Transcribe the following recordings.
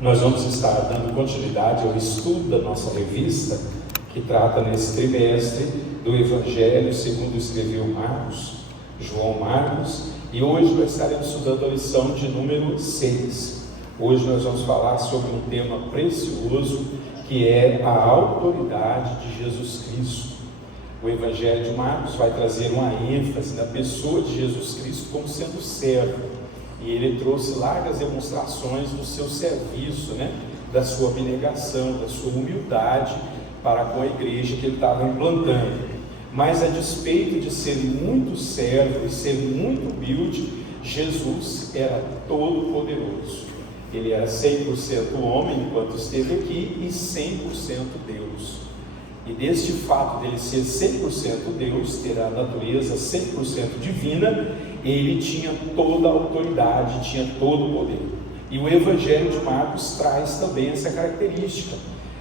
Nós vamos estar dando continuidade ao estudo da nossa revista, que trata nesse trimestre do Evangelho segundo escreveu João Marcos, e hoje nós estaremos estudando a lição de número 6. Hoje nós vamos falar sobre um tema precioso, que é a autoridade de Jesus Cristo. O Evangelho de Marcos vai trazer uma ênfase na pessoa de Jesus Cristo como sendo servo. E ele trouxe largas demonstrações do seu serviço, da sua abnegação, da sua humildade para com a igreja que ele estava implantando. Mas a despeito de ser muito servo e ser muito humilde, Jesus era todo poderoso. Ele era 100% homem enquanto esteve aqui e 100% Deus. E deste fato dele ser 100% Deus, ter a natureza 100% divina, ele tinha toda a autoridade, tinha todo o poder. E o Evangelho de Marcos traz também essa característica,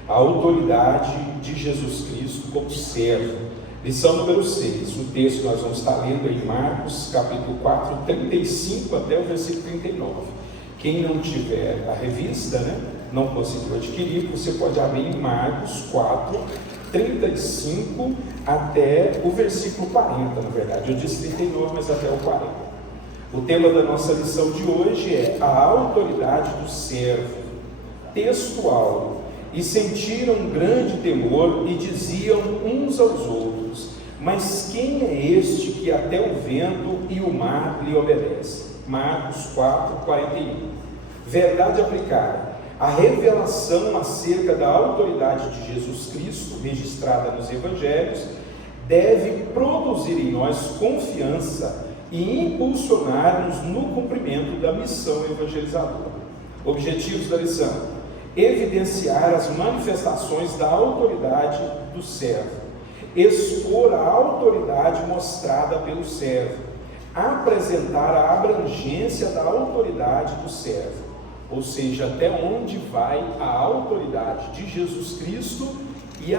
a autoridade de Jesus Cristo como servo. Lição número 6, o texto que nós vamos estar lendo em Marcos, capítulo 4, 35 até o versículo 39. Quem não tiver a revista, não conseguiu adquirir, você pode abrir em Marcos 4, 35 até o versículo 40, na verdade. Eu disse 39, mas até o 40. O tema da nossa lição de hoje é a autoridade do servo. Textual. E sentiram grande temor e diziam uns aos outros: mas quem é este que até o vento e o mar lhe obedecem? Marcos 4, 41. Verdade aplicada. A revelação acerca da autoridade de Jesus Cristo, registrada nos Evangelhos, deve produzir em nós confiança e impulsionar-nos no cumprimento da missão evangelizadora. Objetivos da lição: evidenciar as manifestações da autoridade do servo, expor a autoridade mostrada pelo servo, apresentar a abrangência da autoridade do servo, ou seja, até onde vai a autoridade de Jesus Cristo e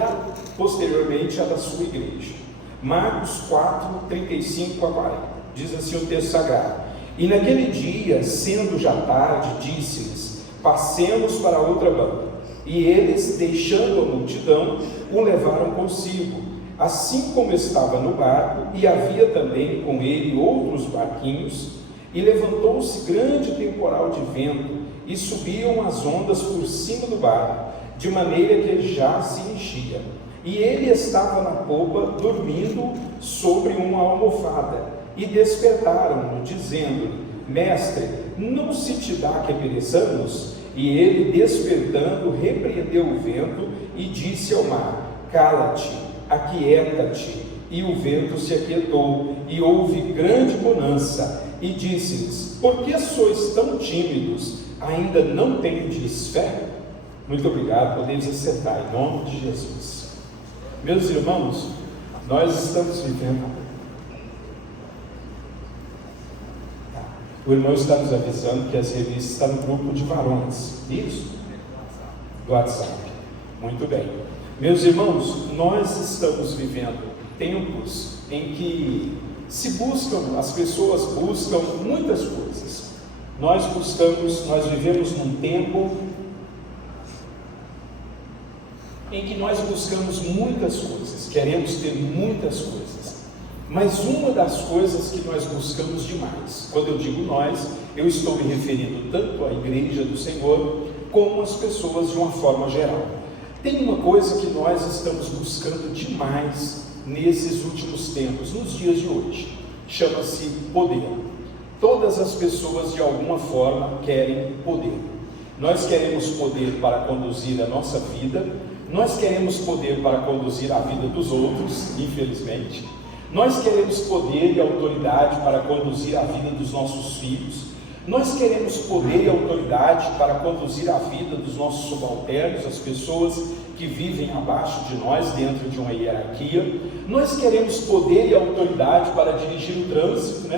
posteriormente a da sua igreja. Marcos 4, 35 a 40, diz assim o texto sagrado: e naquele dia, sendo já tarde, disse-lhes: passemos para outra banca. E eles, deixando a multidão, o levaram consigo, assim como estava no barco, e havia também com ele outros barquinhos, e levantou-se grande temporal de vento, e subiam as ondas por cima do barco, de maneira que já se enchia. E ele estava na popa, dormindo sobre uma almofada, e despertaram-no, dizendo: mestre, não se te dá que pereçamos? E ele, despertando, repreendeu o vento e disse ao mar: cala-te, aquieta-te. E o vento se aquietou, e houve grande bonança. E disse-lhes: por que sois tão tímidos? Ainda não tendes fé? Muito obrigado, podemos acertar em nome de Jesus. Meus irmãos, nós estamos vivendo. O irmão está nos avisando que as revistas estão no grupo de varões, isso? Do WhatsApp. Muito bem. Meus irmãos, nós estamos vivendo tempos em que as pessoas buscam muitas coisas. Nós vivemos num tempo em que nós buscamos muitas coisas, queremos ter muitas coisas, mas uma das coisas que nós buscamos demais, quando eu digo nós, eu estou me referindo tanto à igreja do Senhor, como às pessoas de uma forma geral. Tem uma coisa que nós estamos buscando demais nesses últimos tempos, nos dias de hoje, chama-se poder. Todas as pessoas de alguma forma querem poder. Nós queremos poder para conduzir a nossa vida, nós queremos poder para conduzir a vida dos outros, infelizmente. Nós queremos poder e autoridade para conduzir a vida dos nossos filhos. Nós queremos poder e autoridade para conduzir a vida dos nossos subalternos, as pessoas que vivem abaixo de nós, dentro de uma hierarquia. Nós queremos poder e autoridade para dirigir o trânsito,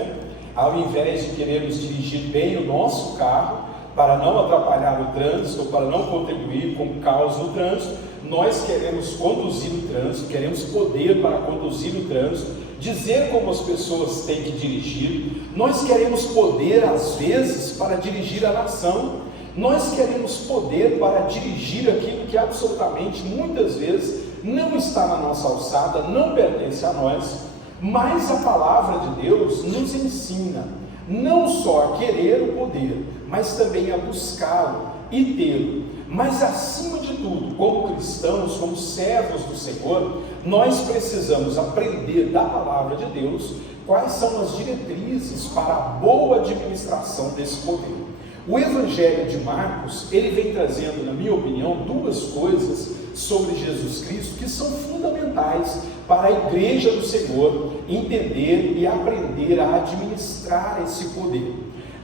Ao invés de querermos dirigir bem o nosso carro, para não atrapalhar o trânsito, ou para não contribuir com o caos no trânsito, nós queremos conduzir o trânsito, queremos poder para conduzir o trânsito, dizer como as pessoas têm que dirigir. Nós queremos poder, às vezes, para dirigir a nação. Nós queremos poder para dirigir aquilo que absolutamente, muitas vezes, não está na nossa alçada, não pertence a nós, mas a palavra de Deus nos ensina não só a querer o poder, mas também a buscá-lo e tê-lo. Mas acima de tudo, como cristãos, como servos do Senhor, nós precisamos aprender da palavra de Deus quais são as diretrizes para a boa administração desse poder. O Evangelho de Marcos, ele vem trazendo, na minha opinião, duas coisas sobre Jesus Cristo que são fundamentais para a igreja do Senhor entender e aprender a administrar esse poder.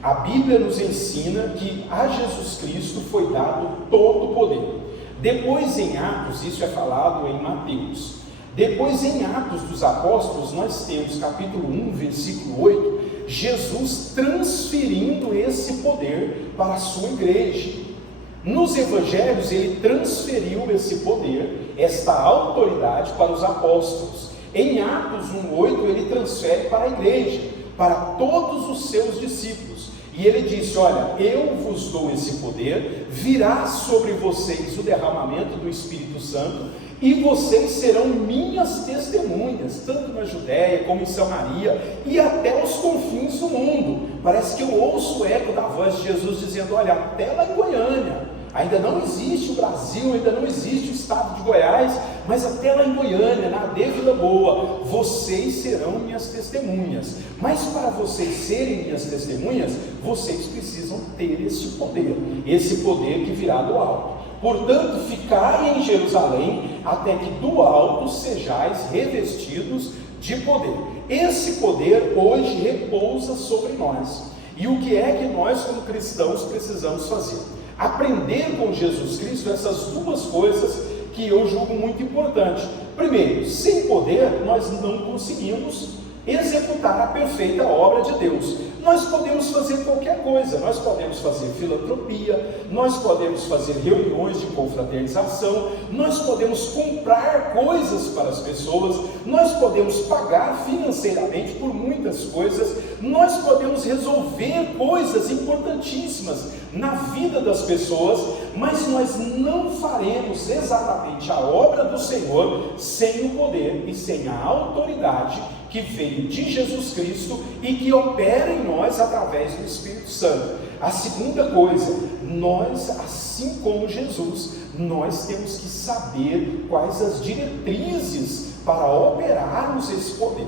A Bíblia nos ensina que a Jesus Cristo foi dado todo o poder. Depois em Atos, isso é falado em Mateus. Depois em Atos dos Apóstolos, nós temos capítulo 1, versículo 8, Jesus transferindo esse poder para a sua igreja. Nos evangelhos ele transferiu esse poder, esta autoridade para os apóstolos. Em Atos 1:8 ele transfere para a igreja, para todos os seus discípulos. E ele disse: olha, eu vos dou esse poder, virá sobre vocês o derramamento do Espírito Santo, e vocês serão minhas testemunhas, tanto na Judéia como em Samaria e até os confins do mundo. Parece que eu ouço o eco da voz de Jesus dizendo: olha, até lá em Goiânia, ainda não existe o Brasil, ainda não existe o estado de Goiás, mas até lá em Goiânia, na Vila Boa, vocês serão minhas testemunhas. Mas para vocês serem minhas testemunhas, vocês precisam ter esse poder que virá do alto. Portanto, ficai em Jerusalém, até que do alto sejais revestidos de poder. Esse poder hoje repousa sobre nós. E o que é que nós, como cristãos, precisamos fazer? Aprender com Jesus Cristo essas duas coisas que eu julgo muito importante. Primeiro, sem poder nós não conseguimos executar a perfeita obra de Deus. Nós podemos fazer qualquer coisa, nós podemos fazer filantropia, nós podemos fazer reuniões de confraternização, nós podemos comprar coisas para as pessoas, nós podemos pagar financeiramente por muitas coisas, nós podemos resolver coisas importantíssimas na vida das pessoas, mas nós não faremos exatamente a obra do Senhor sem o poder e sem a autoridade que veio de Jesus Cristo e que opera em nós através do Espírito Santo. A segunda coisa, nós, assim como Jesus, nós temos que saber quais as diretrizes para operarmos esse poder.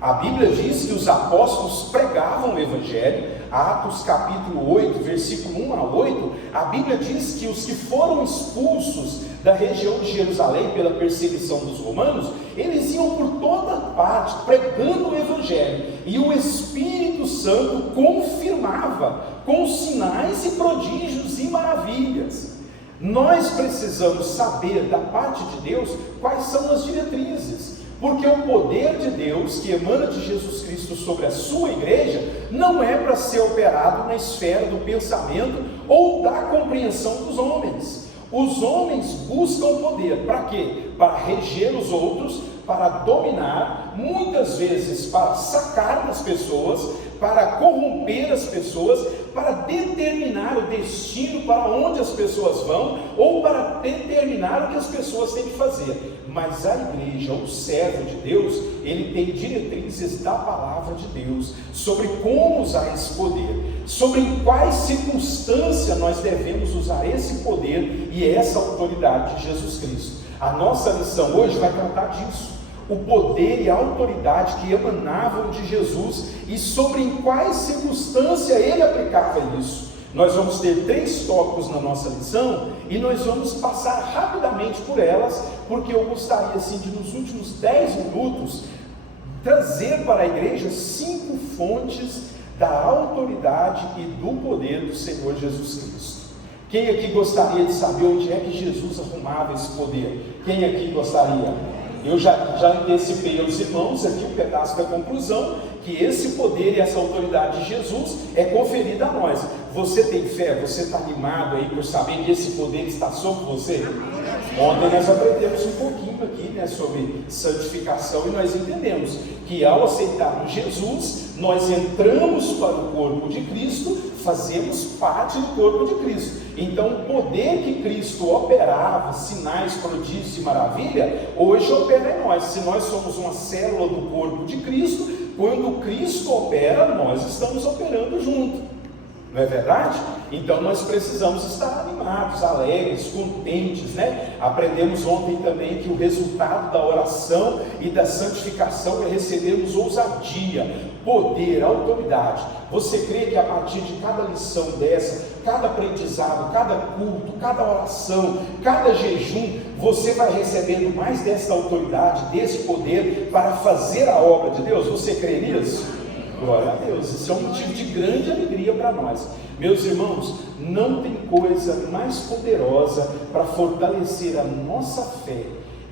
A Bíblia diz que os apóstolos pregavam o Evangelho. Atos capítulo 8, versículo 1 a 8, a Bíblia diz que os que foram expulsos da região de Jerusalém pela perseguição dos romanos, eles iam por toda parte pregando o Evangelho, e o Espírito Santo confirmava com sinais e prodígios e maravilhas. Nós precisamos saber da parte de Deus quais são as diretrizes, porque o poder de Deus que emana de Jesus Cristo sobre a sua igreja não é para ser operado na esfera do pensamento ou da compreensão dos homens. Os homens buscam poder para quê? Para reger os outros, para dominar, muitas vezes para sacar das pessoas, para corromper as pessoas, para determinar o destino para onde as pessoas vão, ou para determinar o que as pessoas têm que fazer. Mas a igreja, o servo de Deus, ele tem diretrizes da palavra de Deus, sobre como usar esse poder, sobre em quais circunstâncias nós devemos usar esse poder e essa autoridade de Jesus Cristo. A nossa lição hoje vai tratar disso, o poder e a autoridade que emanavam de Jesus e sobre em quais circunstâncias ele aplicava isso. Nós vamos ter 3 tópicos na nossa lição e nós vamos passar rapidamente por elas, porque eu gostaria assim de nos últimos 10 minutos trazer para a igreja 5 fontes da autoridade e do poder do Senhor Jesus Cristo. Quem aqui gostaria de saber onde é que Jesus arrumava esse poder? Quem aqui gostaria? Eu já antecipei aos irmãos aqui um pedaço da conclusão, que esse poder e essa autoridade de Jesus é conferida a nós. Você tem fé? Você está animado aí por saber que esse poder está sobre você? Ontem nós aprendemos um pouquinho aqui, né, sobre santificação, e nós entendemos que ao aceitarmos Jesus, nós entramos para o corpo de Cristo, fazemos parte do corpo de Cristo. Então o poder que Cristo operava, sinais, prodígios e maravilha, hoje opera em nós. Se nós somos uma célula do corpo de Cristo, quando Cristo opera, nós estamos operando junto. Não é verdade? Então nós precisamos estar animados, alegres, contentes, né? Aprendemos ontem também que o resultado da oração e da santificação é recebermos ousadia, poder, autoridade. Você crê que a partir de cada lição dessa, cada aprendizado, cada culto, cada oração, cada jejum, você vai recebendo mais dessa autoridade, desse poder para fazer a obra de Deus? Você crê nisso? Glória a Deus, isso é um motivo de grande alegria para nós. Meus irmãos, não tem coisa mais poderosa para fortalecer a nossa fé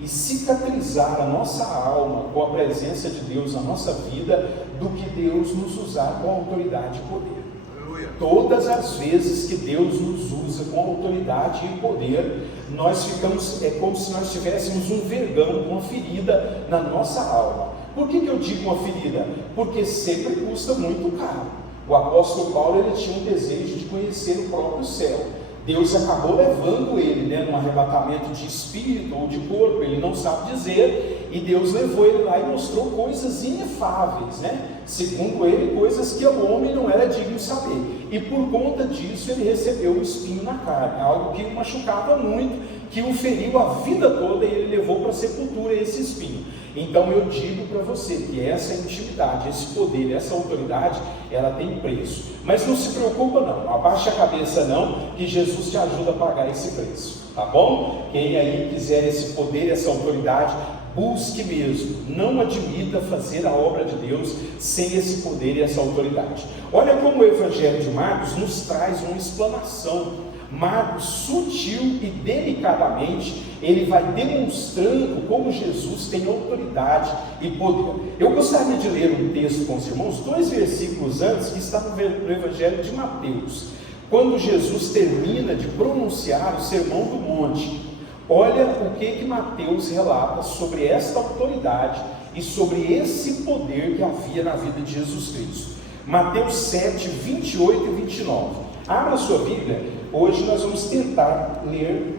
e cicatrizar a nossa alma com a presença de Deus na nossa vida, do que Deus nos usar com autoridade e poder. Aleluia. Todas as vezes que Deus nos usa com autoridade e poder, nós ficamos, é como se nós tivéssemos um vergão, uma ferida na nossa alma. Por que eu digo uma ferida? Porque sempre custa muito caro. O apóstolo Paulo, ele tinha um desejo de conhecer o próprio céu. Deus acabou levando ele, né, num arrebatamento de espírito ou de corpo, ele não sabe dizer, e Deus levou ele lá e mostrou coisas inefáveis, né? Segundo ele, coisas que o homem não era digno de saber, e por conta disso ele recebeu um espinho na carne, algo que o machucava muito, que o feriu a vida toda, e ele levou para a sepultura esse espinho. Então eu digo para você que essa intimidade, esse poder, essa autoridade, ela tem preço. Mas não se preocupa não, abaixa a cabeça não, que Jesus te ajuda a pagar esse preço, tá bom? Quem aí quiser esse poder, essa autoridade, busque mesmo, não admita fazer a obra de Deus sem esse poder e essa autoridade. Olha como o Evangelho de Marcos nos traz uma explanação. Marcos, sutil e delicadamente, ele vai demonstrando como Jesus tem autoridade e poder. Eu gostaria de ler um texto com os irmãos, 2 versículos antes, que está no Evangelho de Mateus, quando Jesus termina de pronunciar o Sermão do Monte. Olha o que Mateus relata sobre esta autoridade e sobre esse poder que havia na vida de Jesus Cristo. Mateus 7, 28 e 29. Abra sua Bíblia. Hoje nós vamos tentar ler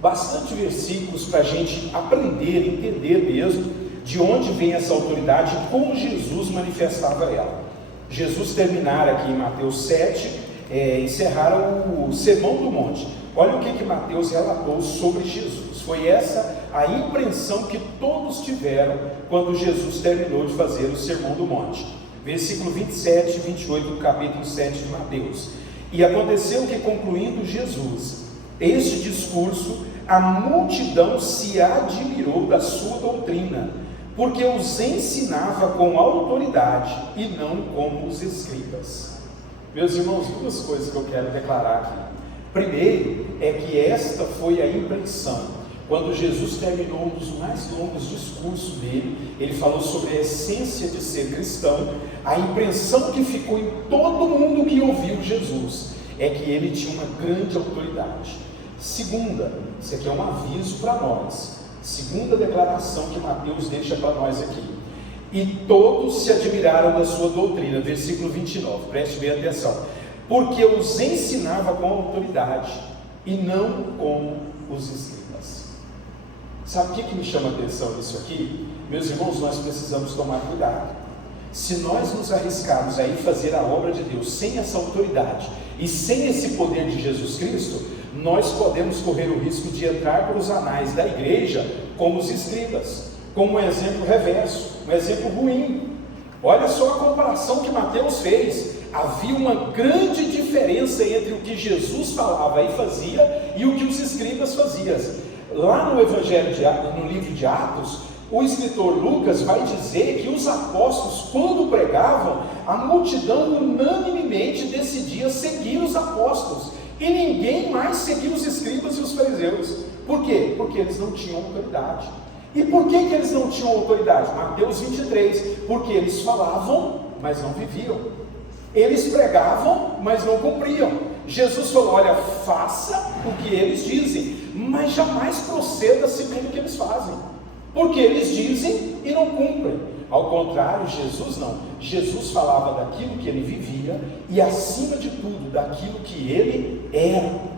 bastante versículos para a gente aprender, entender mesmo de onde vem essa autoridade e como Jesus manifestava ela. Jesus terminara aqui em Mateus 7, encerrar o Sermão do Monte. Olha o que Mateus relatou sobre Jesus. Foi essa a impressão que todos tiveram quando Jesus terminou de fazer o Sermão do Monte. Versículo 27 e 28 do capítulo 7 de Mateus. E aconteceu que, concluindo Jesus este discurso, a multidão se admirou da sua doutrina, porque os ensinava com autoridade e não como os escribas. Meus irmãos, 2 coisas que eu quero declarar aqui. Primeiro, é que esta foi a impressão. Quando Jesus terminou um dos mais longos discursos dele, ele falou sobre a essência de ser cristão. A impressão que ficou em todo mundo que ouviu Jesus é que ele tinha uma grande autoridade. Segunda, isso aqui é um aviso para nós. Segunda declaração que Mateus deixa para nós aqui. E todos se admiraram da sua doutrina. Versículo 29, preste bem atenção. Porque os ensinava com autoridade e não como os escribas. Sabe o que me chama a atenção nisso aqui? Meus irmãos, nós precisamos tomar cuidado. Se nós nos arriscarmos a ir fazer a obra de Deus sem essa autoridade e sem esse poder de Jesus Cristo, nós podemos correr o risco de entrar para os anais da igreja como os escribas, como um exemplo reverso, um exemplo ruim. Olha só a comparação que Mateus fez. Havia uma grande diferença entre o que Jesus falava e fazia e o que os escribas faziam. Lá no Evangelho no livro de Atos, o escritor Lucas vai dizer que os apóstolos, quando pregavam, a multidão unanimemente decidia seguir os apóstolos, e ninguém mais seguia os escribas e os fariseus. Por quê? Porque eles não tinham autoridade. E por que eles não tinham autoridade? Mateus 23, porque eles falavam, mas não viviam. Eles pregavam, mas não cumpriam. Jesus falou, olha, faça o que eles dizem, mas jamais proceda segundo o que eles fazem, porque eles dizem e não cumprem. Ao contrário, Jesus não. Jesus falava daquilo que ele vivia e, acima de tudo, daquilo que ele era.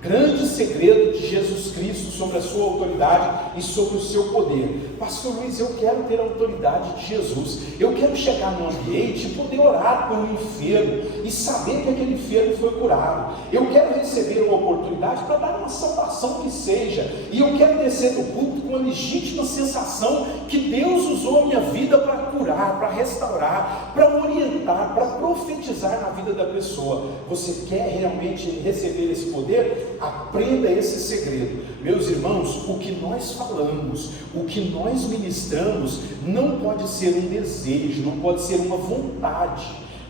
Grande segredo de Jesus Cristo sobre a sua autoridade e sobre o seu poder. Pastor Luiz, eu quero ter a autoridade de Jesus. Eu quero chegar num ambiente e poder orar por um enfermo e saber que aquele enfermo foi curado. Eu quero receber uma oportunidade para dar uma salvação que seja. E eu quero descer do púlpito com a legítima sensação que Deus usou a minha vida para curar, para restaurar, para orientar, para profetizar na vida da pessoa. Você quer realmente receber esse poder? Aprenda esse segredo. Meus irmãos, o que nós falamos, o que nós ministramos, não pode ser um desejo, não pode ser uma vontade,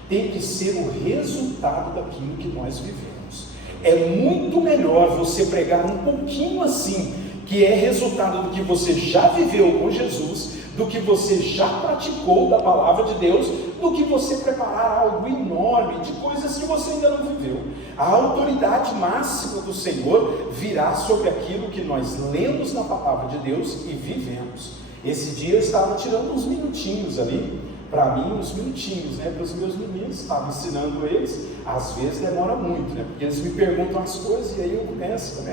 tem que ser o resultado daquilo que nós vivemos. É muito melhor você pregar um pouquinho assim, que é resultado do que você já viveu com Jesus, do que você já praticou da palavra de Deus, do que você preparar algo enorme de coisas que você ainda não viveu. A autoridade máxima do Senhor virá sobre aquilo que nós lemos na palavra de Deus e vivemos. Esse dia eu estava tirando uns minutinhos ali, para mim uns minutinhos, para os meus meninos, estava ensinando eles. Às vezes demora muito, porque eles me perguntam as coisas e aí eu começo,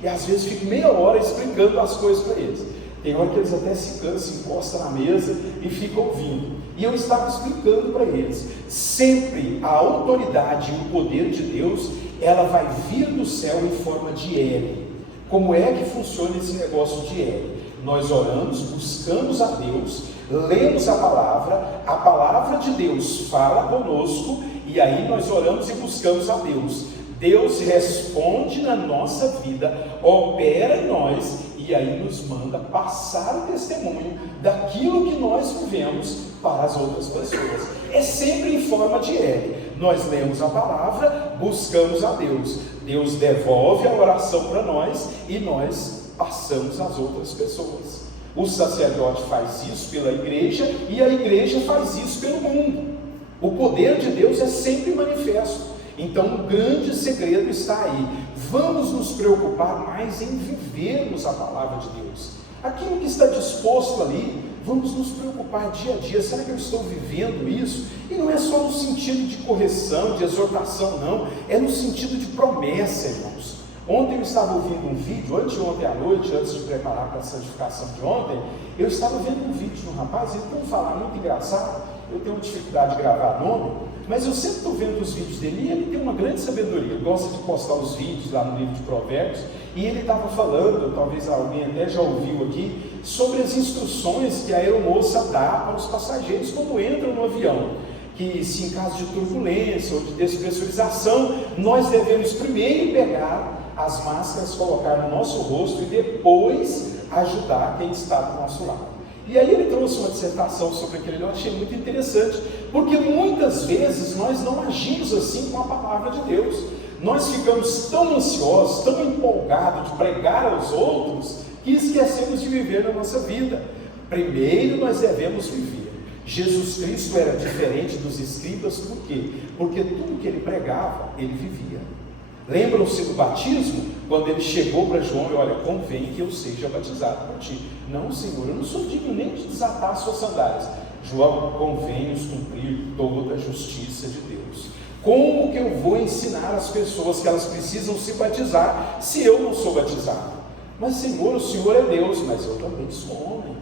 e às vezes fico meia hora explicando as coisas para eles. Tem hora que eles até se cansam, encostam na mesa e ficam ouvindo. E eu estava explicando para eles, sempre a autoridade e o poder de Deus, ela vai vir do céu em forma de L. Como é que funciona esse negócio de L? Nós oramos, buscamos a Deus, lemos a palavra de Deus fala conosco, e aí nós oramos e buscamos a Deus. Deus responde na nossa vida, opera em nós, e aí nos manda passar o testemunho daquilo que nós vivemos para as outras pessoas. É sempre em forma de L. Nós lemos a palavra, buscamos a Deus, Deus devolve a oração para nós e nós passamos às outras pessoas. O sacerdote faz isso pela igreja e a igreja faz isso pelo mundo. O poder de Deus é sempre manifesto. Então um grande segredo está aí. Vamos nos preocupar mais em vivermos a palavra de Deus. Aquilo que está disposto ali, vamos nos preocupar dia a dia. Será que eu estou vivendo isso? E não é só no sentido de correção, de exortação, não. É no sentido de promessa, irmãos. Ontem eu estava ouvindo um vídeo, anteontem à noite, antes de preparar para a santificação de ontem, eu estava vendo um vídeo de um rapaz, ele tem um falar muito engraçado. Eu tenho dificuldade de gravar nome, mas eu sempre estou vendo os vídeos dele e ele tem uma grande sabedoria. Ele gosta de postar os vídeos lá no livro de Provérbios, e ele estava falando, talvez alguém até já ouviu aqui, sobre as instruções que a aeromoça dá para os passageiros quando entram no avião. Que se em caso de turbulência ou de despressurização, nós devemos primeiro pegar as máscaras, colocar no nosso rosto e depois ajudar quem está do nosso lado. E aí ele trouxe uma dissertação sobre aquele, eu achei muito interessante, porque muitas vezes nós não agimos assim com a palavra de Deus. Nós ficamos tão ansiosos, tão empolgados de pregar aos outros, que esquecemos de viver na nossa vida. Primeiro nós devemos viver. Jesus Cristo era diferente dos escribas, por quê? Porque tudo que ele pregava, ele vivia. Lembram-se do batismo? Quando ele chegou para João e olha, convém que eu seja batizado por ti. Não, Senhor, eu não sou digno nem de desatar as suas sandálias. João, convém-nos cumprir toda a justiça de Deus. Como que eu vou ensinar as pessoas que elas precisam se batizar se eu não sou batizado? Mas Senhor, o Senhor é Deus, mas eu também sou homem.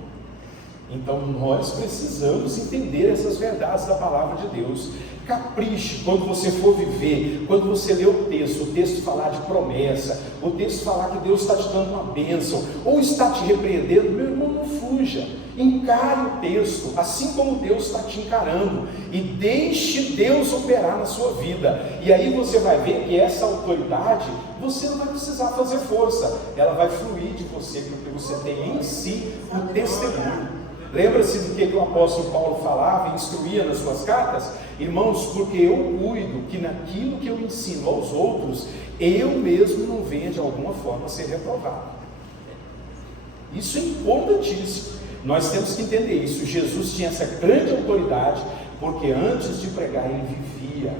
Então nós precisamos entender essas verdades da palavra de Deus. Capriche quando você for viver, quando você ler o texto falar de promessa, o texto falar que Deus está te dando uma bênção, ou está te repreendendo, meu irmão, não fuja, encare o texto, assim como Deus está te encarando, e deixe Deus operar na sua vida, e aí você vai ver que essa autoridade, você não vai precisar fazer força, ela vai fluir de você, porque você tem em si o testemunho. Lembra-se do que o apóstolo Paulo falava e instruía nas suas cartas? Irmãos, porque eu cuido que naquilo que eu ensino aos outros, eu mesmo não venha de alguma forma ser reprovado. Isso é importantíssimo. Nós temos que entender isso. Jesus tinha essa grande autoridade, porque antes de pregar ele vivia.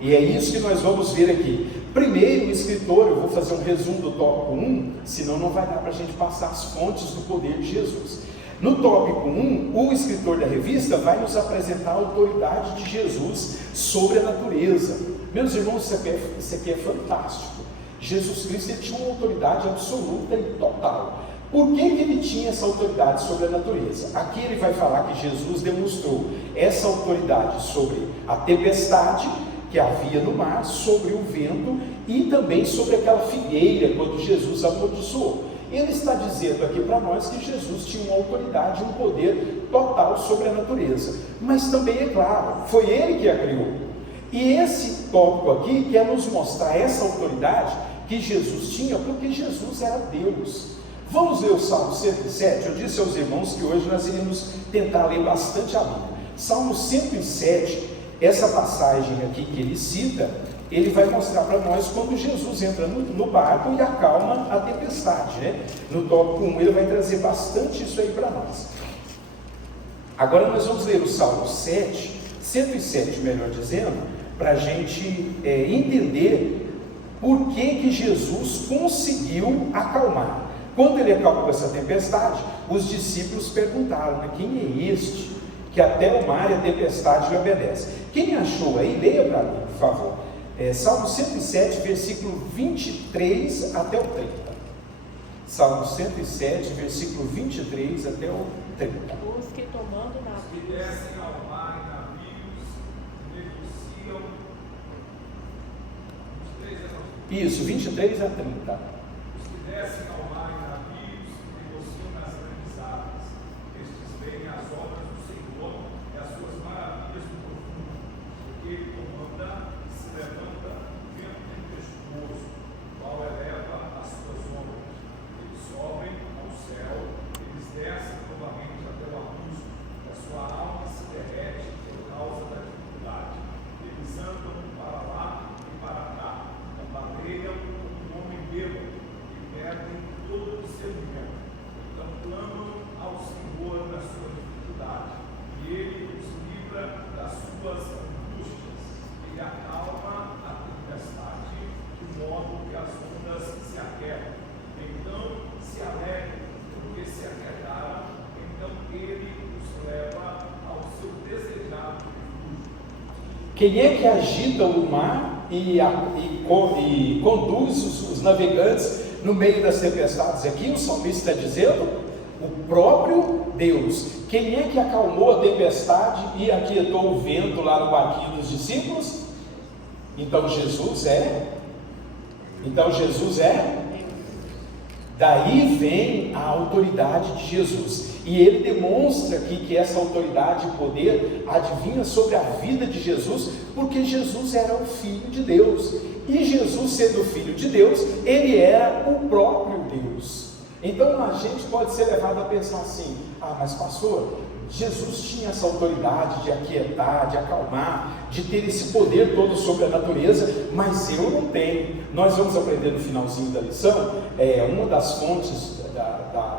E é isso que nós vamos ver aqui. Primeiro, o escritor, eu vou fazer um resumo do tópico 1, senão não vai dar para a gente passar as fontes do poder de Jesus. No tópico 1, o escritor da revista vai nos apresentar a autoridade de Jesus sobre a natureza. Meus irmãos, isso aqui é fantástico. Jesus Cristo ele tinha uma autoridade absoluta e total. Por que ele tinha essa autoridade sobre a natureza? Aqui ele vai falar que Jesus demonstrou essa autoridade sobre a tempestade que havia no mar, sobre o vento e também sobre aquela figueira, quando Jesus amaldiçoou. Ele está dizendo aqui para nós que Jesus tinha uma autoridade, um poder total sobre a natureza. Mas também, é claro, foi ele que a criou. E esse tópico aqui quer nos mostrar essa autoridade que Jesus tinha, porque Jesus era Deus. Vamos ler o Salmo 107. Eu disse aos irmãos que hoje nós iremos tentar ler bastante a Bíblia. Salmo 107, essa passagem aqui que ele cita, ele vai mostrar para nós quando Jesus entra no barco e acalma a tempestade, né? No tópico 1 ele vai trazer bastante isso aí para nós. Agora nós vamos ler o Salmo 107, melhor dizendo, para a gente entender por que Jesus conseguiu acalmar. Quando ele acalmou essa tempestade, os discípulos perguntaram, né, quem é este que até o mar e a tempestade lhe obedecem? Quem achou aí, leia para mim, por favor. Salmo 107, versículo 23 até o 30. Salmo 107, versículo 23 até o 30. Os que tomando navios descem ao mar em navios, negociam. 23 Isso, 23 a 30. Os que descem ao mar em navios, negociam nas grandes águas. Estes veem as obras do Senhor e as suas maravilhas no profundo. Porque ele comanda, se levanta vento tempestuoso, qual eleva as suas ondas. Eles sobem ao céu, eles descem novamente até o abismo, e a sua alma se derrete por causa da dificuldade. Eles andam para lá e para cá, bateiam como um homem bêbado e perdem todo o discernimento. Então clamam ao Senhor na sua dificuldade, e ele os livra das suas angústias. Ele acalma a tempestade, de modo que as ondas se aquietam. Então se alegram, porque se aquietaram. Então ele os leva ao seu desejado refúgio. Quem é que agita o mar e conduz os navegantes no meio das tempestades? Aqui o salmista está dizendo, o próprio Deus. Quem é que acalmou a tempestade e aquietou o vento lá no barquinho dos discípulos? Então Jesus é. Daí vem a autoridade de Jesus. E ele demonstra aqui que essa autoridade e poder advinha sobre a vida de Jesus, porque Jesus era o Filho de Deus. E Jesus, sendo o Filho de Deus, ele era o próprio Deus. Então a gente pode ser levado a pensar assim, mas pastor, Jesus tinha essa autoridade de aquietar, de acalmar, de ter esse poder todo sobre a natureza, mas eu não tenho. Nós vamos aprender no finalzinho da lição, uma das fontes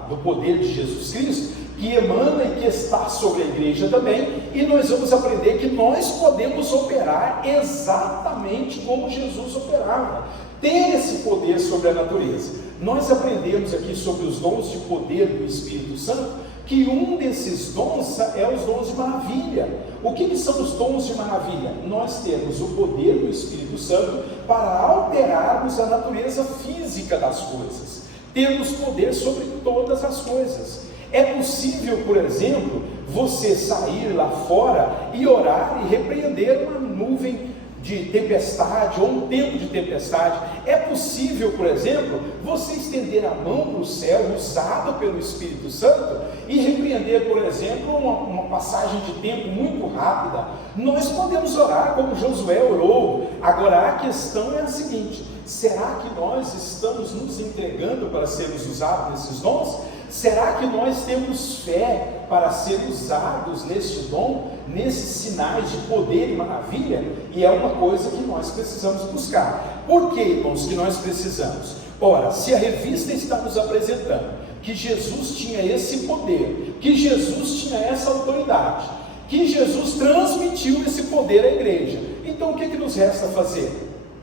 do poder de Jesus Cristo, que emana e que está sobre a igreja também, e nós vamos aprender que nós podemos operar exatamente como Jesus operava, ter esse poder sobre a natureza. Nós aprendemos aqui sobre os dons de poder do Espírito Santo, que um desses dons é os dons de maravilha. O que são os dons de maravilha? Nós temos o poder do Espírito Santo para alterarmos a natureza física das coisas. Temos poder sobre todas as coisas. É possível, por exemplo, você sair lá fora e orar e repreender uma nuvem de tempestade ou um tempo de tempestade. É possível, por exemplo, você estender a mão para o céu, usado pelo Espírito Santo, e repreender, por exemplo, uma passagem de tempo muito rápida. Nós podemos orar como Josué orou. Agora a questão é a seguinte: será que nós estamos nos entregando para sermos usados nesses dons? Será que nós temos fé para ser usados neste dom, nesses sinais de poder e maravilha? E é uma coisa que nós precisamos buscar. Por que, irmãos, que nós precisamos? Ora, se a revista está nos apresentando que Jesus tinha esse poder, que Jesus tinha essa autoridade, que Jesus transmitiu esse poder à igreja. Então o que nos resta fazer?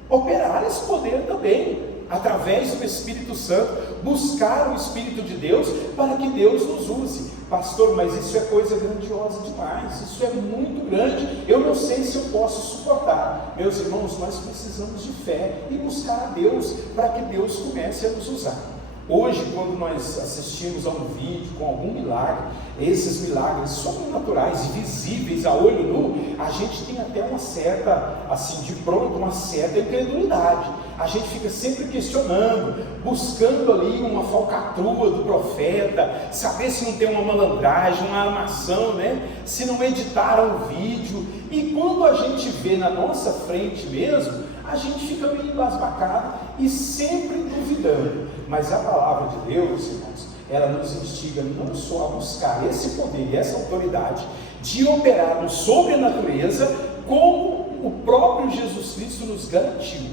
Operar esse poder também, através do Espírito Santo, buscar o Espírito de Deus, para que Deus nos use. Pastor, mas isso é coisa grandiosa demais, isso é muito grande, eu não sei se eu posso suportar. Meus irmãos, nós precisamos de fé e buscar a Deus, para que Deus comece a nos usar. Hoje, quando nós assistimos a um vídeo com algum milagre, esses milagres sobrenaturais e visíveis a olho nu, a gente tem até uma certa, assim, de pronto, uma certa incredulidade. A gente fica sempre questionando, buscando ali uma falcatrua do profeta, saber se não tem uma malandragem, uma armação, né? Se não editaram o vídeo. E quando a gente vê na nossa frente mesmo, a gente fica meio embasbacado e sempre duvidando. Mas a palavra de Deus, irmãos, ela nos instiga não só a buscar esse poder e essa autoridade de operar no sobrenatureza, como o próprio Jesus Cristo nos garantiu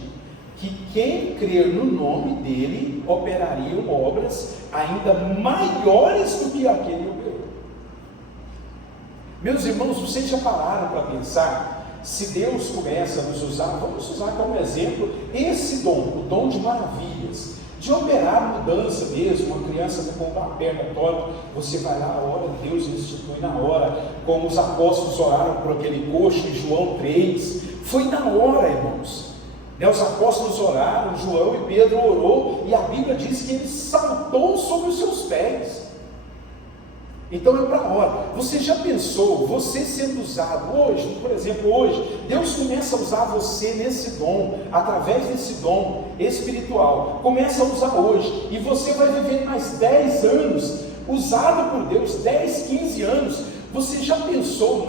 que quem crer no nome dele operariam obras ainda maiores do que aquele operou. Meus irmãos, vocês já pararam para pensar? Se Deus começa a nos usar, vamos usar como exemplo esse dom, o dom de maravilhas, de operar mudança mesmo. Uma criança com a perna torta, você vai lá, ora, Deus institui na hora, como os apóstolos oraram por aquele coxo em João 3, foi na hora, irmãos. Os apóstolos oraram, João e Pedro orou, e a Bíblia diz que ele saltou sobre os seus pés. Então é para a hora. Você já pensou, você sendo usado hoje, por exemplo, hoje, Deus começa a usar você nesse dom, através desse dom espiritual, começa a usar hoje, e você vai viver mais 10 anos, usado por Deus, 10, 15 anos. Você já pensou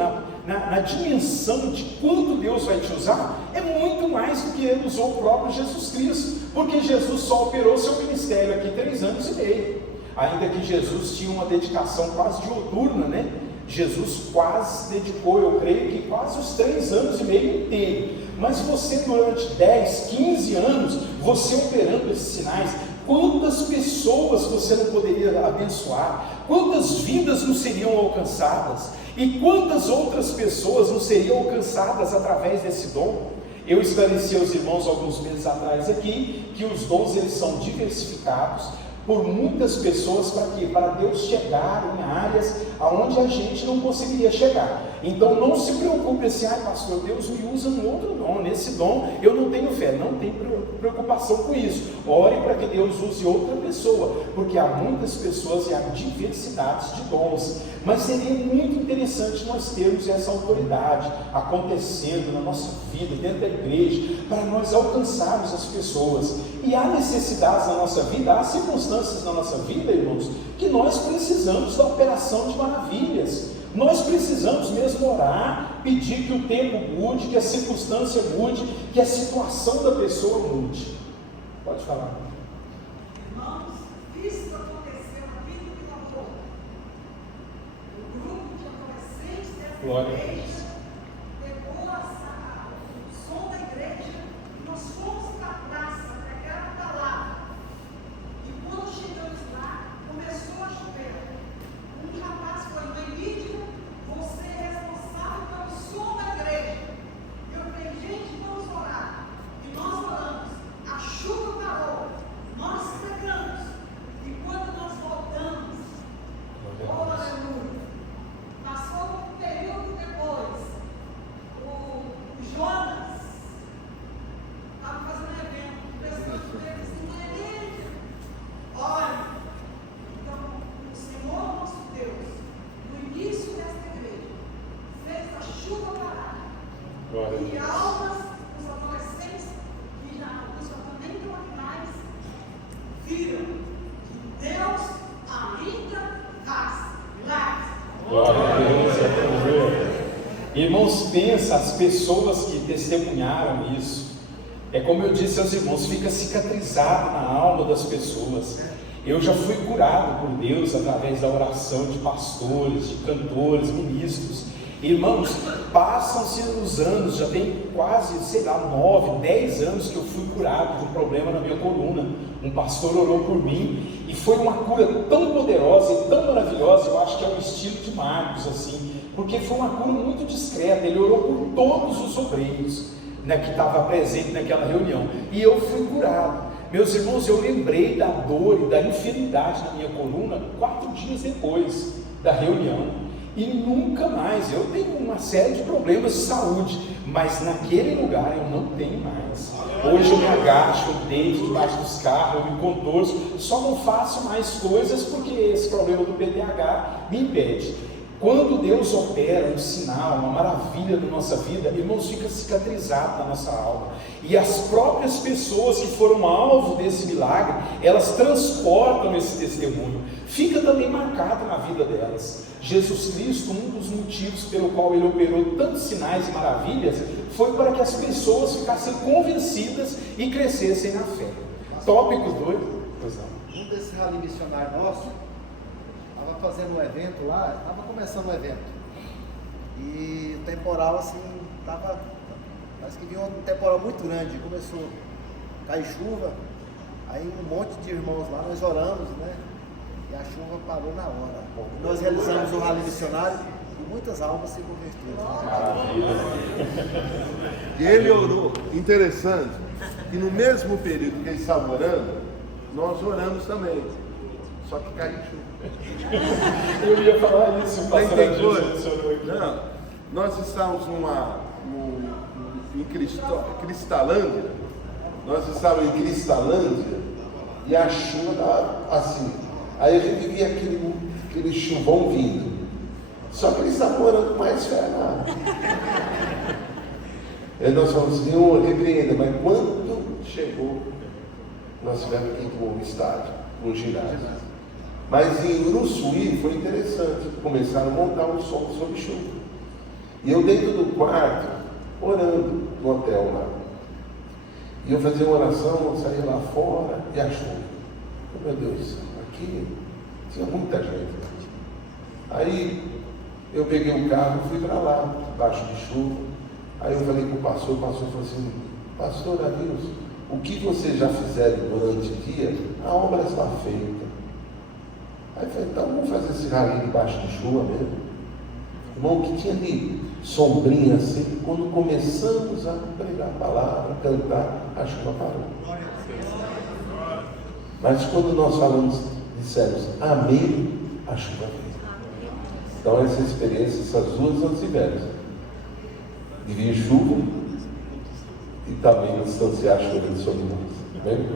na dimensão de quanto Deus vai te usar? É muito mais do que ele usou o próprio Jesus Cristo, porque Jesus só operou seu ministério aqui 3 anos e meio. Ainda que Jesus tinha uma dedicação quase diuturna, né? Jesus quase dedicou, eu creio que quase os 3 anos e meio inteiro. Mas você durante 10, 15 anos, você operando esses sinais, quantas pessoas você não poderia abençoar? Quantas vidas não seriam alcançadas? E quantas outras pessoas não seriam alcançadas através desse dom? Eu esclareci aos irmãos alguns meses atrás aqui, que os dons eles são diversificados por muitas pessoas, para Deus chegar em áreas aonde a gente não conseguiria chegar. Então não se preocupe assim, pastor, Deus me usa no outro dom, nesse dom eu não tenho fé. Não tem preocupação com isso. Ore para que Deus use outra pessoa, porque há muitas pessoas e há diversidades de dons. Mas seria muito interessante nós termos essa autoridade acontecendo na nossa vida, dentro da igreja, para nós alcançarmos as pessoas. E há necessidades na nossa vida, há circunstâncias na nossa vida, irmãos, que nós precisamos da operação de maravilhas. Nós precisamos mesmo orar, pedir que o tempo mude, que a circunstância mude, que a situação da pessoa mude. Pode falar. Irmãos, isso aconteceu aqui no Vila Boa. O grupo de adolescentes dessa igreja pegou o som da igreja e nós fomos para a praça, pregaram a palavra. E quando chegamos lá, começou a chover. Um rapaz foi no Emílio, você é responsável pelo som da igreja. Eu falei, gente, vamos orar. E nós oramos. A chuva parou. Nós pregamos. E quando nós voltamos, oh, aleluia, passou um período depois, o Jonas estava fazendo evento, pessoas veio assim, igreja, olha, então o Senhor nosso Deus, no início desta igreja, fez a chuva parar. E almas, os adolescentes, que já alguns nem estão aqui mais, viram que Deus ainda faz milagres. Glória a Deus. Irmãos, pensa, as pessoas que testemunharam isso, é como eu disse aos irmãos, fica cicatrizado na alma das pessoas. Eu já fui curado por Deus através da oração de pastores, de cantores, ministros. Irmãos, passam-se os anos, já tem quase, 9, 10 anos que eu fui curado de um problema na minha coluna. Um pastor orou por mim e foi uma cura tão poderosa e tão maravilhosa. Eu acho que é um estilo de Marcos, assim, porque foi uma cura muito discreta. Ele orou por todos os obreiros, né, que estavam presentes naquela reunião, e eu fui curado. Meus irmãos, eu lembrei da dor e da enfermidade na minha coluna 4 dias depois da reunião. E nunca mais. Eu tenho uma série de problemas de saúde, mas naquele lugar eu não tenho mais. Hoje eu me agacho, eu deito debaixo dos carros, eu me contorço, só não faço mais coisas porque esse problema do PTH me impede. Quando Deus opera um sinal, uma maravilha na nossa vida, irmãos, fica cicatrizado na nossa alma. E as próprias pessoas que foram alvo desse milagre, elas transportam esse testemunho. Fica também marcado na vida delas. Jesus Cristo, um dos motivos pelo qual Ele operou tantos sinais e maravilhas, foi para que as pessoas ficassem convencidas e crescessem na fé. Tópico 2. Um desses rally missionários nossos estava fazendo um evento lá, estava começando um evento, e o temporal assim, parece que vinha um temporal muito grande, começou a cair chuva, aí um monte de irmãos lá, nós oramos, né, e a chuva parou na hora. Nós realizamos o rally missionário e muitas almas se converteram. E ele orou, interessante, que no mesmo período que ele estava orando, nós oramos também, só que caiu chuva. Eu ia falar isso, pastor Jesus. Não, nós estávamos em Cristalândia, em Cristalândia, e a chuva estava assim, aí a gente via aquele chuvão vindo, só que eles estavam orando com mais fé lá. Aí nós falamos, Senhor, repreenda, mas quando chegou, nós tivemos que ir para o estádio, para o ginásio. Mas em Uruçuí foi interessante, começaram a montar um som sob chuva. E eu dentro do quarto, orando no hotel lá. E eu fazia uma oração, eu saía lá fora e a chuva. Meu Deus, aqui tinha muita gente. Aí eu peguei o carro e fui para lá, debaixo de chuva. Aí eu falei com o pastor falou assim, pastor Adilson, o que vocês já fizeram durante o dia, a obra está feita. Aí eu falei, então vamos fazer esse rally debaixo de chuva mesmo. Irmão, que tinha de sombrinha assim, quando começamos a pregar a palavra, cantar, a chuva parou. Mas quando nós falamos, dissemos amém, a chuva veio. Então essa experiência, essas duas nós tivemos. De vir chuva e também distanciar a chuva de sobre nós. Amém?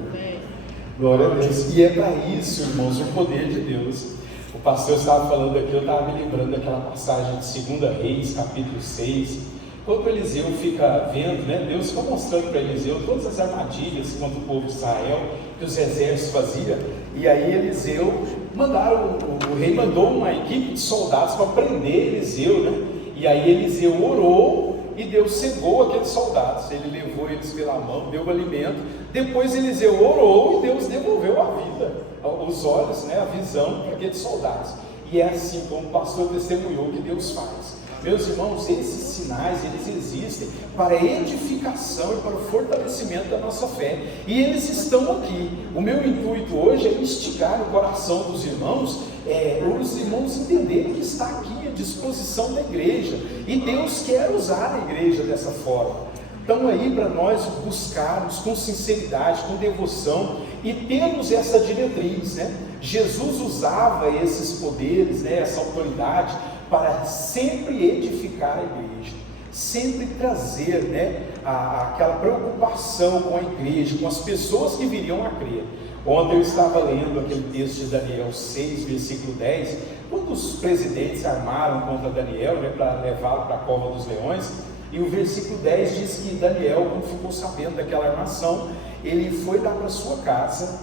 Glória a Deus. E é para isso, irmãos, o poder de Deus. O pastor estava falando aqui, eu estava me lembrando daquela passagem de 2 Reis, capítulo 6, quando Eliseu fica vendo, né, Deus fica mostrando para Eliseu todas as armadilhas contra o povo de Israel, que os exércitos faziam, e aí Eliseu, o rei mandou uma equipe de soldados para prender Eliseu, né, e aí Eliseu orou, e Deus cegou aqueles soldados, ele levou eles pela mão, deu alimento, depois Eliseu orou e Deus devolveu a vida, os olhos, né, a visão para aqueles soldados. E é assim como o pastor testemunhou que Deus faz. Meus irmãos, esses sinais, eles existem para a edificação e para o fortalecimento da nossa fé, e eles estão aqui. O meu intuito hoje é instigar o coração dos irmãos, os irmãos entenderem que está aqui à disposição da igreja, e Deus quer usar a igreja dessa forma. Então aí para nós buscarmos com sinceridade, com devoção, e termos essa diretriz, né? Jesus usava esses poderes, né, essa autoridade, para sempre edificar a igreja, sempre trazer, né, aquela preocupação com a igreja, com as pessoas que viriam a crer. Ontem eu estava lendo aquele texto de Daniel 6, versículo 10, quando os presidentes armaram contra Daniel, né, para levá-lo para a cova dos leões, e o versículo 10 diz que Daniel, quando ficou sabendo daquela armação, ele foi lá para sua casa,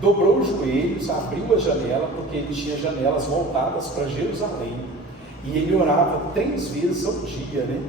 dobrou os joelhos, abriu a janela, porque ele tinha janelas voltadas para Jerusalém, e ele orava 3 vezes ao dia, né?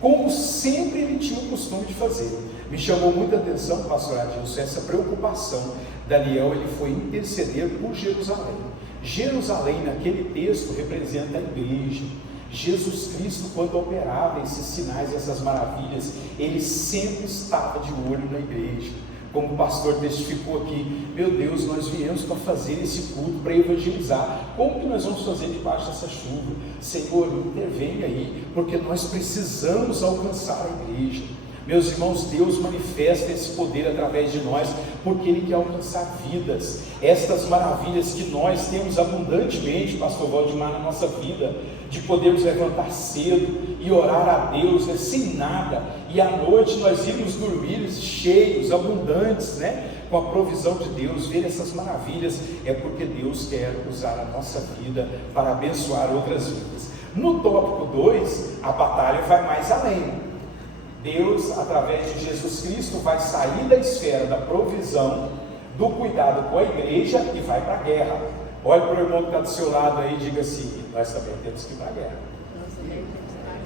Como sempre ele tinha o costume de fazer. Me chamou muita atenção, pastor Adilson, essa preocupação. Daniel, ele foi interceder por Jerusalém. Jerusalém, naquele texto, representa a igreja. Jesus Cristo, quando operava esses sinais e essas maravilhas, ele sempre estava de olho na igreja. Como o pastor testificou aqui, meu Deus, nós viemos para fazer esse culto, para evangelizar. Como que nós vamos fazer debaixo dessa chuva? Senhor, intervém aí, porque nós precisamos alcançar a igreja. Meus irmãos, Deus manifesta esse poder através de nós, porque Ele quer alcançar vidas. Estas maravilhas que nós temos abundantemente, pastor Valdemar, na nossa vida, de podermos levantar cedo e orar a Deus, sem nada, e à noite nós irmos dormir cheios, abundantes, com a provisão de Deus. Ver essas maravilhas é porque Deus quer usar a nossa vida para abençoar outras vidas. No tópico 2, a batalha vai mais além. Deus, através de Jesus Cristo, vai sair da esfera da provisão, do cuidado com a igreja e vai para a guerra. Olhe para o irmão que está do seu lado aí e diga assim: nós também temos que ir para a guerra.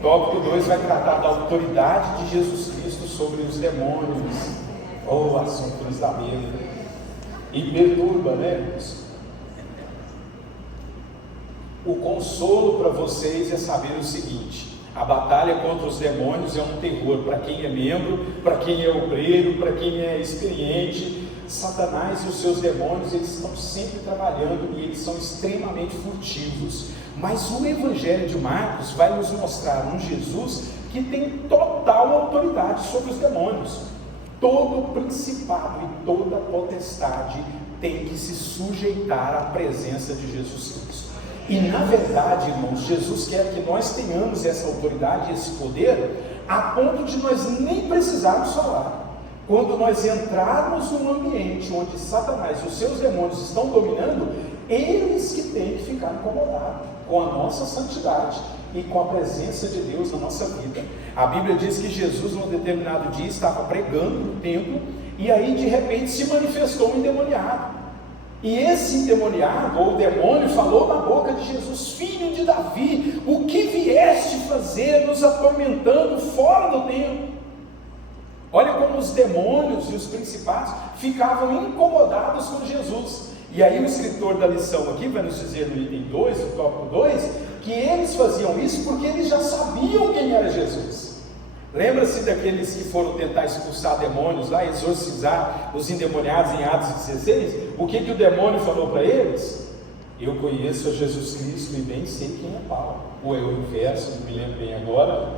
Tópico 2 vai tratar da autoridade de Jesus Cristo sobre os demônios. Oh, assunto nos dá medo e perturba, irmãos? O consolo para vocês é saber o seguinte: a batalha contra os demônios é um terror para quem é membro, para quem é obreiro, para quem é experiente. Satanás e os seus demônios, eles estão sempre trabalhando e eles são extremamente furtivos. Mas o Evangelho de Marcos vai nos mostrar um Jesus que tem total autoridade sobre os demônios. Todo principado e toda potestade tem que se sujeitar à presença de Jesus Cristo. E na verdade, irmãos, Jesus quer que nós tenhamos essa autoridade, esse poder, a ponto de nós nem precisarmos falar. Quando nós entrarmos num ambiente onde Satanás e os seus demônios estão dominando, eles que têm que ficar incomodados com a nossa santidade e com a presença de Deus na nossa vida. A Bíblia diz que Jesus, num determinado dia, estava pregando no templo, e aí de repente se manifestou um endemoniado. E esse endemoniado, ou demônio, falou na boca de Jesus: filho de Davi, o que vieste fazer nos atormentando fora do templo? Olha como os demônios e os principados ficavam incomodados com Jesus. E aí o escritor da lição aqui vai nos dizer no item 2, no tópico 2, que eles faziam isso porque eles já sabiam quem era Jesus. Lembra-se daqueles que foram tentar expulsar demônios lá, exorcizar os endemoniados em Atos 16? O que o demônio falou para eles? Eu conheço a Jesus Cristo e bem sei quem é Paulo. Ou é o inverso, não me lembro bem agora.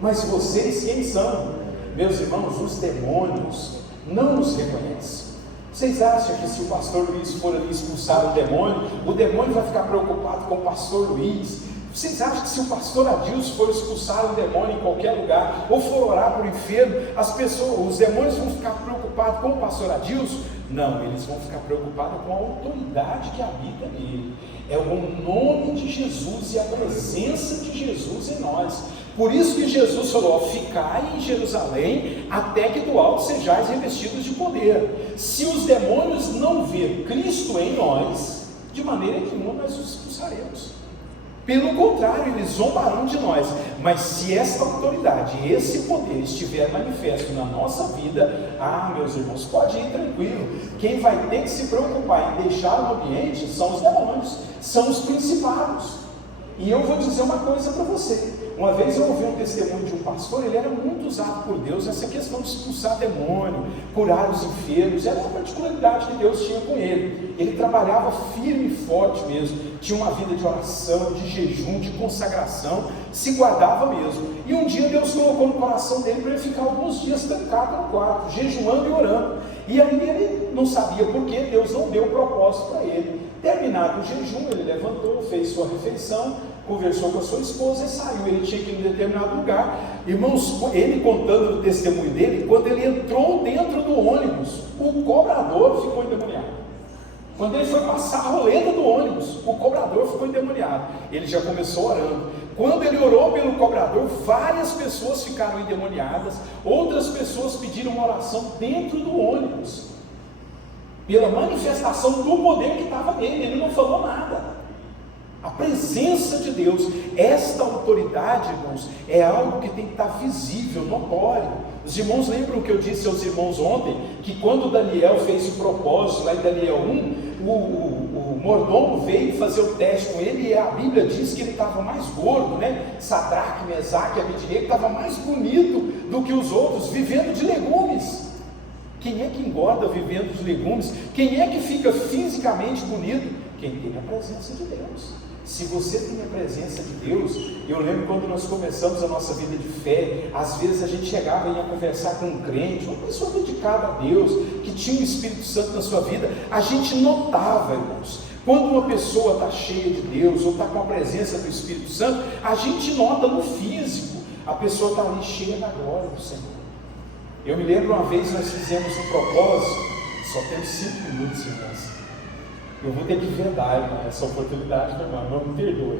Mas vocês quem são? Meus irmãos, os demônios não nos reconhecem. Vocês acham que se o pastor Luiz for ali expulsar o demônio vai ficar preocupado com o pastor Luiz? Vocês acham que se o pastor Adilson for expulsar um demônio em qualquer lugar, ou for orar para o enfermo, os demônios vão ficar preocupados com o pastor Adilson? Não, eles vão ficar preocupados com a autoridade que habita nele. É o nome de Jesus e a presença de Jesus em nós. Por isso que Jesus falou: ficai em Jerusalém até que do alto sejais revestidos de poder. Se os demônios não ver Cristo em nós, de maneira nenhuma nós os expulsaremos. Pelo contrário, eles zombarão de nós. Mas se essa autoridade, esse poder estiver manifesto na nossa vida, meus irmãos, pode ir tranquilo. Quem vai ter que se preocupar em deixar o ambiente são os demônios, são os principados. E eu vou dizer uma coisa para você. Uma vez eu ouvi um testemunho de um pastor, ele era muito usado por Deus nessa questão de expulsar demônio, curar os enfermos. Era uma particularidade que Deus tinha com ele. Ele trabalhava firme e forte mesmo, tinha uma vida de oração, de jejum, de consagração, se guardava mesmo. E um dia Deus colocou no coração dele para ele ficar alguns dias trancado no quarto, jejuando e orando. E aí ele não sabia por que Deus não deu propósito para ele. Terminado o jejum, ele levantou, fez sua refeição, conversou com a sua esposa e saiu. Ele tinha que ir em um determinado lugar. Irmãos, ele contando o testemunho dele, quando ele entrou dentro do ônibus, o cobrador ficou endemoniado. Quando ele foi passar a roleta do ônibus, o cobrador ficou endemoniado. Ele já começou orando. Quando ele orou pelo cobrador, várias pessoas ficaram endemoniadas, outras pessoas pediram uma oração dentro do ônibus, pela manifestação do poder que estava nele. Ele não falou nada. A presença de Deus, esta autoridade, irmãos, é algo que tem que estar visível, notório. Os irmãos lembram que eu disse aos irmãos ontem, que quando Daniel fez o propósito, lá em Daniel 1, o mordomo veio fazer o teste com ele, e a Bíblia diz que ele estava mais gordo, né? Sadraque, Mesaque e Abednego estava mais bonito do que os outros, vivendo de legumes. Quem é que engorda vivendo de legumes? Quem é que fica fisicamente bonito? Quem tem a presença de Deus. Se você tem a presença de Deus, eu lembro quando nós começamos a nossa vida de fé, às vezes a gente chegava e ia conversar com um crente, uma pessoa dedicada a Deus, que tinha o Espírito Santo na sua vida, a gente notava, irmãos, quando uma pessoa está cheia de Deus, ou está com a presença do Espírito Santo, a gente nota no físico, a pessoa está ali cheia da glória do Senhor. Eu me lembro uma vez nós fizemos um propósito, só temos 5 minutos, irmãos. Eu vou ter que vedar essa oportunidade, meu irmão, não me perdoe,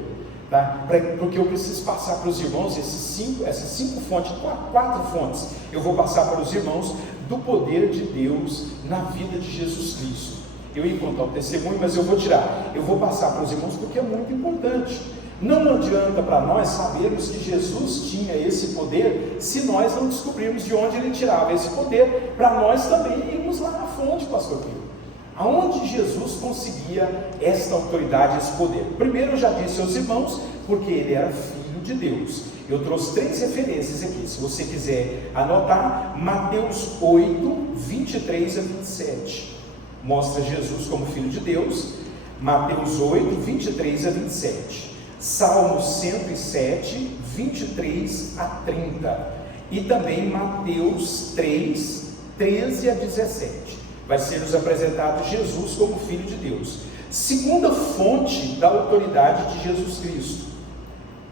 tá? Porque eu preciso passar para os irmãos essas 5 fontes, 4 fontes, eu vou passar para os irmãos do poder de Deus na vida de Jesus Cristo. Eu ia contar o testemunho, mas eu vou passar para os irmãos porque é muito importante. Não adianta para nós sabermos que Jesus tinha esse poder se nós não descobrirmos de onde ele tirava esse poder, para nós também irmos lá na fonte, pastor Pio. Aonde Jesus conseguia esta autoridade, esse poder? Primeiro, eu já disse aos irmãos, porque ele era filho de Deus. Eu trouxe 3 referências aqui, se você quiser anotar. Mateus 8, 23 a 27, mostra Jesus como filho de Deus. Mateus 8, 23 a 27, Salmo 107, 23 a 30, e também Mateus 3, 13 a 17. Vai ser nos apresentado Jesus como Filho de Deus. Segunda fonte da autoridade de Jesus Cristo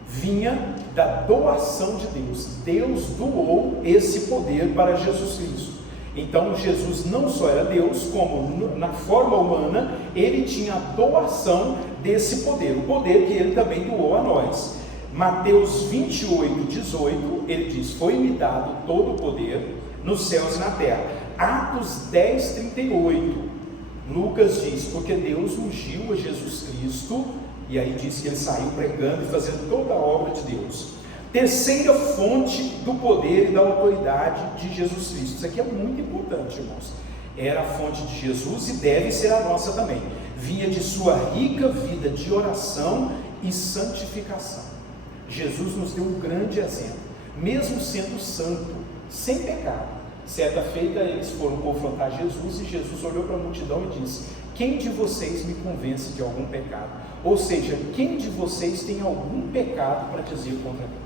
vinha da doação de Deus. Deus doou esse poder para Jesus Cristo. Então Jesus não só era Deus, como na forma humana, ele tinha a doação desse poder, o poder que ele também doou a nós. Mateus 28, 18, ele diz: foi-me dado todo o poder nos céus e na terra. Atos 10, 38, Lucas diz: porque Deus ungiu a Jesus Cristo, e aí diz que ele saiu pregando e fazendo toda a obra de Deus. Terceira fonte do poder e da autoridade de Jesus Cristo. Isso aqui é muito importante, irmãos. Era a fonte de Jesus e deve ser a nossa também. Vinha de sua rica vida de oração e santificação. Jesus nos deu um grande exemplo, mesmo sendo santo, sem pecado. Certa feita eles foram confrontar Jesus e Jesus olhou para a multidão e disse: quem de vocês me convence de algum pecado? Ou seja, quem de vocês tem algum pecado para dizer contra mim?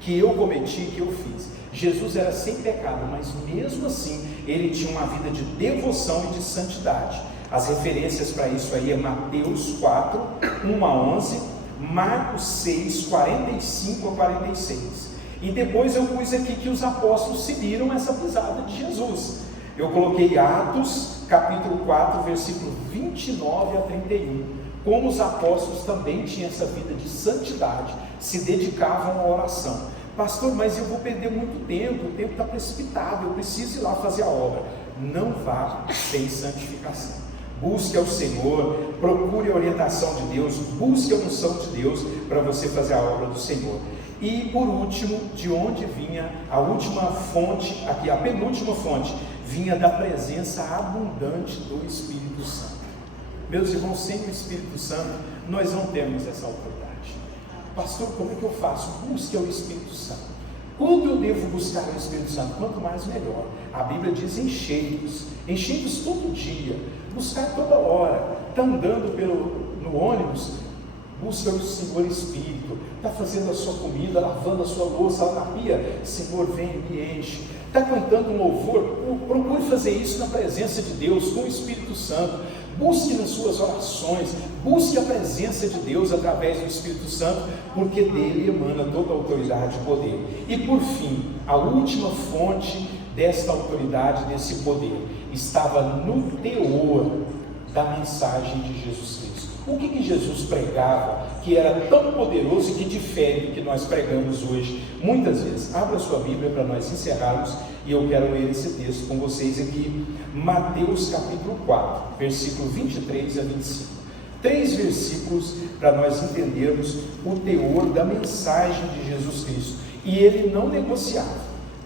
Que eu cometi, que eu fiz. Jesus era sem pecado, mas mesmo assim ele tinha uma vida de devoção e de santidade. As referências para isso aí é Mateus 4, 1 a 11, Marcos 6, 45 a 46. E depois eu pus aqui que os apóstolos seguiram essa pisada de Jesus. Eu coloquei Atos, capítulo 4, versículo 29 a 31. Como os apóstolos também tinham essa vida de santidade, se dedicavam à oração. Pastor, mas eu vou perder muito tempo, o tempo está precipitado, eu preciso ir lá fazer a obra. Não vá sem santificação. Busque ao Senhor, procure a orientação de Deus, busque a unção de Deus para você fazer a obra do Senhor. E por último, de onde vinha a última fonte, aqui a penúltima fonte, vinha da presença abundante do Espírito Santo. Meus irmãos, sem o Espírito Santo, nós não temos essa autoridade. Pastor, como é que eu faço? Busque o Espírito Santo. Quando eu devo buscar o Espírito Santo? Quanto mais melhor. A Bíblia diz enchei-vos todo dia, buscar toda hora. Está andando no ônibus, busca o Senhor Espírito. Está fazendo a sua comida, lavando a sua louça lá na pia, Senhor, vem e me enche. Está cantando um louvor, procure fazer isso na presença de Deus, com o Espírito Santo. Busque nas suas orações, busque a presença de Deus através do Espírito Santo, porque dele emana toda a autoridade e poder. E por fim, a última fonte desta autoridade, desse poder, estava no teor da mensagem de Jesus Cristo. O que Jesus pregava que era tão poderoso e que difere do que nós pregamos hoje, muitas vezes? Abra sua Bíblia para nós encerrarmos, e eu quero ler esse texto com vocês aqui, Mateus capítulo 4, versículo 23 a 25. 3 versículos para nós entendermos o teor da mensagem de Jesus Cristo. E ele não negociava,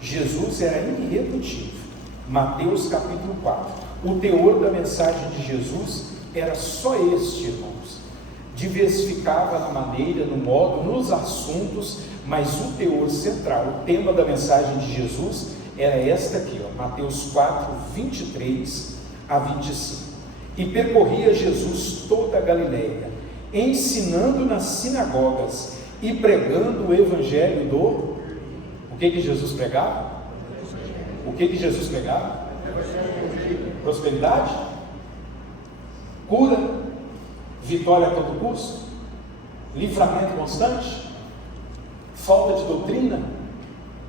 Jesus era irredutível. Mateus capítulo 4, o teor da mensagem de Jesus era só este, irmãos. Diversificava na maneira, no modo, nos assuntos, mas o teor central, o tema da mensagem de Jesus era esta aqui, ó, Mateus 4, 23 a 25. E percorria Jesus toda a Galileia, ensinando nas sinagogas e pregando o evangelho do... O que Jesus pregava? O que Jesus pregava? Prosperidade? Cura? Vitória a todo custo? Livramento constante? Falta de doutrina?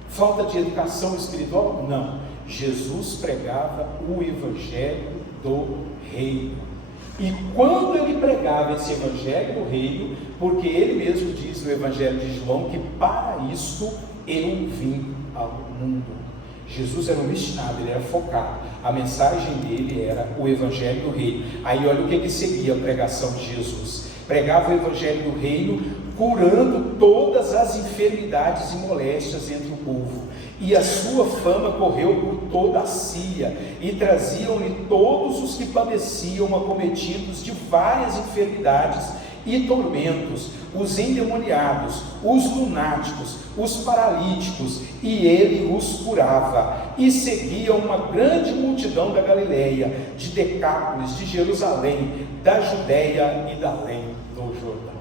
Falta de educação espiritual? Não. Jesus pregava o evangelho do reino. E quando ele pregava esse evangelho do reino, porque ele mesmo diz no evangelho de João que para isto eu vim ao mundo. Jesus era um missionário, ele era focado. A mensagem dele era o evangelho do reino. Aí olha o que seguia a pregação de Jesus. Pregava o evangelho do reino, curando todas as enfermidades e moléstias entre o povo. E a sua fama correu por toda a Síria, e traziam-lhe todos os que padeciam, acometidos de várias enfermidades e tormentos, os endemoniados, os lunáticos, os paralíticos, e ele os curava. E seguia uma grande multidão da Galileia, de Decápolis, de Jerusalém, da Judéia e da além do Jordão.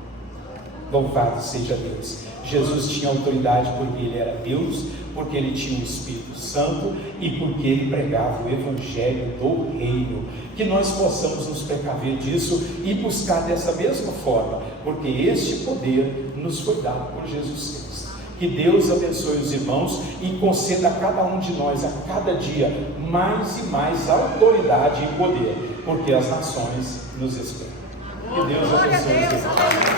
Louvado seja Deus. Jesus tinha autoridade porque ele era Deus, porque ele tinha o Espírito Santo e porque ele pregava o evangelho do reino. Que nós possamos nos precaver disso e buscar dessa mesma forma, porque este poder nos foi dado por Jesus Cristo. Que Deus abençoe os irmãos e conceda a cada um de nós, a cada dia, mais e mais autoridade e poder, porque as nações nos esperam. Que Deus abençoe os irmãos.